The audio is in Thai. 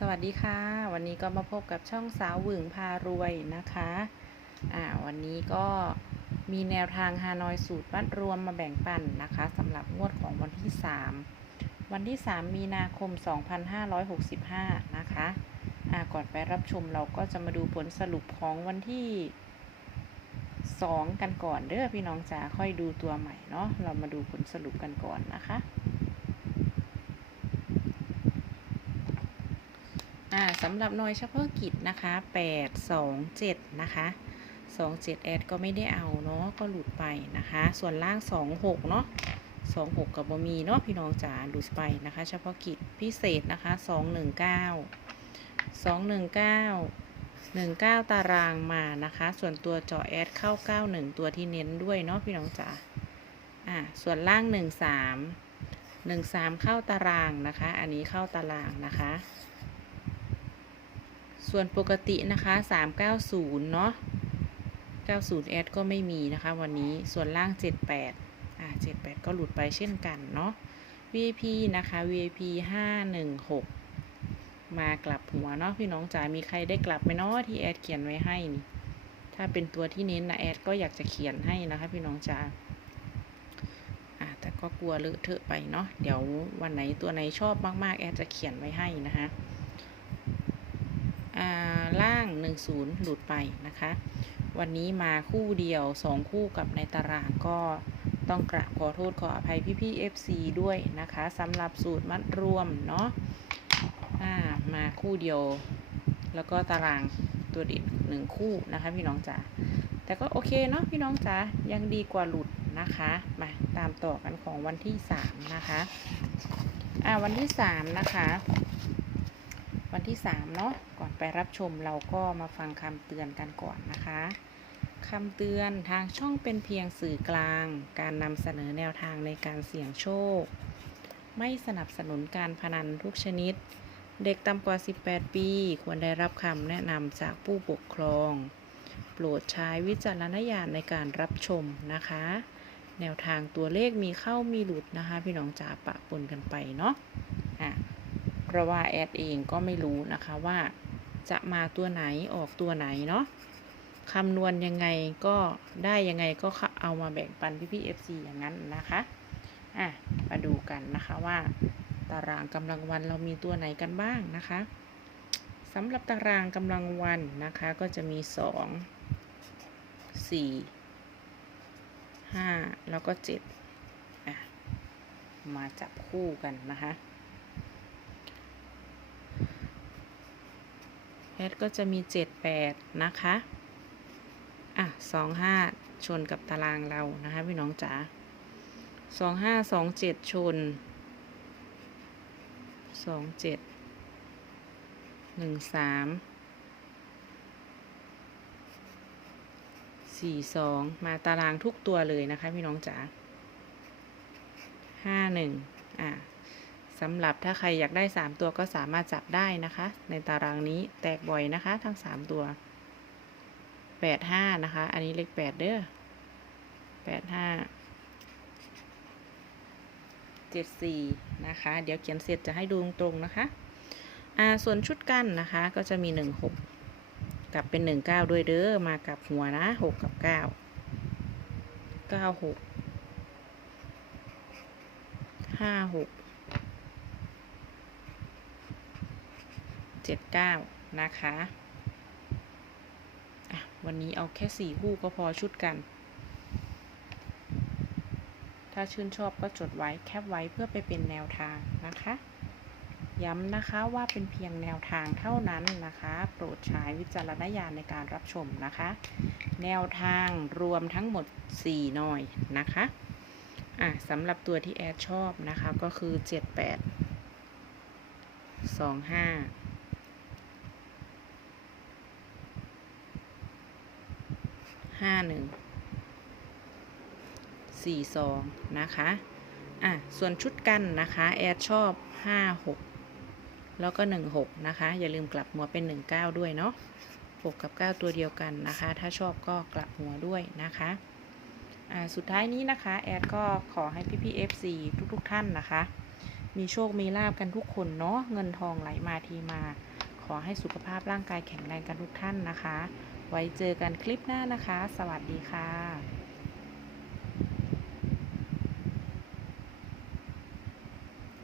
สวัสดีค่ะ วันนี้ก็มาพบกับช่องสาวหวึงพารวยนะคะอ่าวันนี้ก็มีแนวทางฮานอยสูตรวัดรวมมาแบ่งปันนะคะสำหรับงวดของวันที่ 3 วันที่ 3 มีนาคม 2565 นะคะอ่าก่อนไปรับชมเราก็จะมาดูผลสรุปของวันที่ 2 กันก่อนเด้อพี่น้องจ๋าค่อยดูตัวใหม่เนาะเรามาดูผลสรุปกันก่อนนะคะ อ่า สำหรับหน่วยเฉพาะกิจนะคะ8 2 7นะคะ27แอดก็ไม่ได้เอาเนาะก็หลุดไปนะคะ ส่วนล่าง 26เนาะ26กับบมีเนาะพี่น้องจ๋าหลุดไปนะคะ เฉพาะกิจพิเศษนะคะ 219 219 19 ตารางมานะคะ ส่วนตัวเจาะแอดเข้า 91 ตัวที่เน้นด้วยเนาะพี่น้องจ๋าอ่าส่วนล่าง 13 13 เข้าตารางนะคะ อันนี้เข้าตารางนะคะ ส่วนปกตินะคะ 390 เนาะ90แอดก็ไม่มีนะคะ วันนี้ส่วนล่าง 78อ่า78 ก็หลุดไปเช่นกันเนาะ VIP นะคะ VIP 516 มากลับหัวเนาะพี่น้องจ๋ามีใครได้กลับไหมเนาะที่แอดเขียนไว้ให้นี่ถ้าเป็นตัวที่เน้นนะแอดก็อยากจะเขียนให้นะคะพี่น้องจ๋าอ่าแต่ก็กลัวเลอะเทอะไปเนาะเดี๋ยววันไหนตัวไหนชอบมากๆ แอดจะเขียนไว้ให้นะคะ ล่าง 10 หลุดไปนะคะ วันนี้มาคู่เดียว 2 คู่กับในตารางก็ต้องกราบขอโทษขออภัยพี่พี่ FC ด้วยนะคะสำหรับสูตรมัดรวมเนาะมาคู่เดียว แล้วก็ตารางตัวเด็ดหนึ่งคู่นะคะพี่น้องจ๋าแต่ก็โอเคเนาะพี่น้องจ๋ายังดีกว่าหลุดนะคะมาตามต่อกันของวันที่3นะคะอ่าวันที่3นะคะ วันที่ 3 เนาะก่อนไปรับชมเราก็มาฟังคำเตือนกันก่อนนะคะคำเตือนทางช่องเป็นเพียงสื่อกลาง การนำเสนอแนวทางในการเสี่ยงโชค ไม่สนับสนุนการพนันทุกชนิด เด็กต่ำกว่า 18 ปี ควรได้รับคำแนะนำจากผู้ปกครอง โปรดใช้วิจารณญาณในการรับชมนะคะ แนวทางตัวเลขมีเข้ามีหลุดนะคะ พี่น้องจ๋าปะปนกันไปเนาะอะ ราะว่าแอดเองก็ไม่รู้นะคะว่าจะมาตัวไหนออกตัวไหนเนาะคำนวณยังไงก็ได้ยังไงก็เอามาแบ่งปันพี่พี่ FC อย่างนั้นนะคะอะมาดูกันนะคะว่าตารางกำลังวันเรามีตัวไหนกันบ้างนะคะสำหรับตารางกำลังวันนะคะก็จะมี2 4 5แล้วก็7อะมาจับคู่กันนะคะ แอดก็จะมี 78 นะคะอะ25 ชนกับตารางเรานะคะพี่น้องจ๋า25 27 ชน 27 13 42 มาตารางทุกตัวเลยนะคะพี่น้องจ๋า51 อะ สำหรับถ้าใครอยากได้ 3 ตัวก็สามารถจับได้นะคะ ในตารางนี้แตกบ่อยนะคะ ทั้ง 3 ตัว 8 5 นะคะ อันนี้เลข8เด้อ8 5 7 4 นะคะ เดี๋ยวเขียนเสร็จจะให้ดูตรงๆนะคะ อ่า ส่วนชุดกันนะคะ ก็จะมี 1 6 กลับเป็น 1 9 ด้วยเด้อ มากับหัวนะ 6 กับ 9 9 6 5 6 79นะคะะวันนี้เอาแค่4คู่ก็พอชุดกัน ถ้าชื่นชอบก็จดไว้แคปไว้เพื่อไปเป็นแนวทางนะคะ ย้ำนะคะว่าเป็นเพียงแนวทางเท่านั้นนะคะ โปรดใช้วิจารณญาณในการรับชมนะคะ แนวทางรวมทั้งหมด 4 หน่อยนะคะอะสำหรับตัวที่แอดชอบนะคะก็คือ 78 25 ห้าหนึ่งสี่สองนะคะ อะ ส่วนชุดกันนะคะ แอดชอบห้าหกแล้วก็หนึ่งหกนะคะ อย่าลืมกลับหัวเป็นหนึ่งเก้าด้วยเนาะหกกับเก้าตัวเดียวกันนะคะ ถ้าชอบก็กลับหัวด้วยนะคะอ่าสุดท้ายนี้นะคะ แอดก็ขอให้พี่พี่ FC ทุกๆ ท่านนะคะ มีโชคมีลาบกันทุกคนเนาะเงินทองไหลมาทีมา ขอให้สุขภาพร่างกายแข็งแรงกันทุกท่านนะคะ ไว้เจอกันคลิปหน้านะคะ สวัสดีค่ะ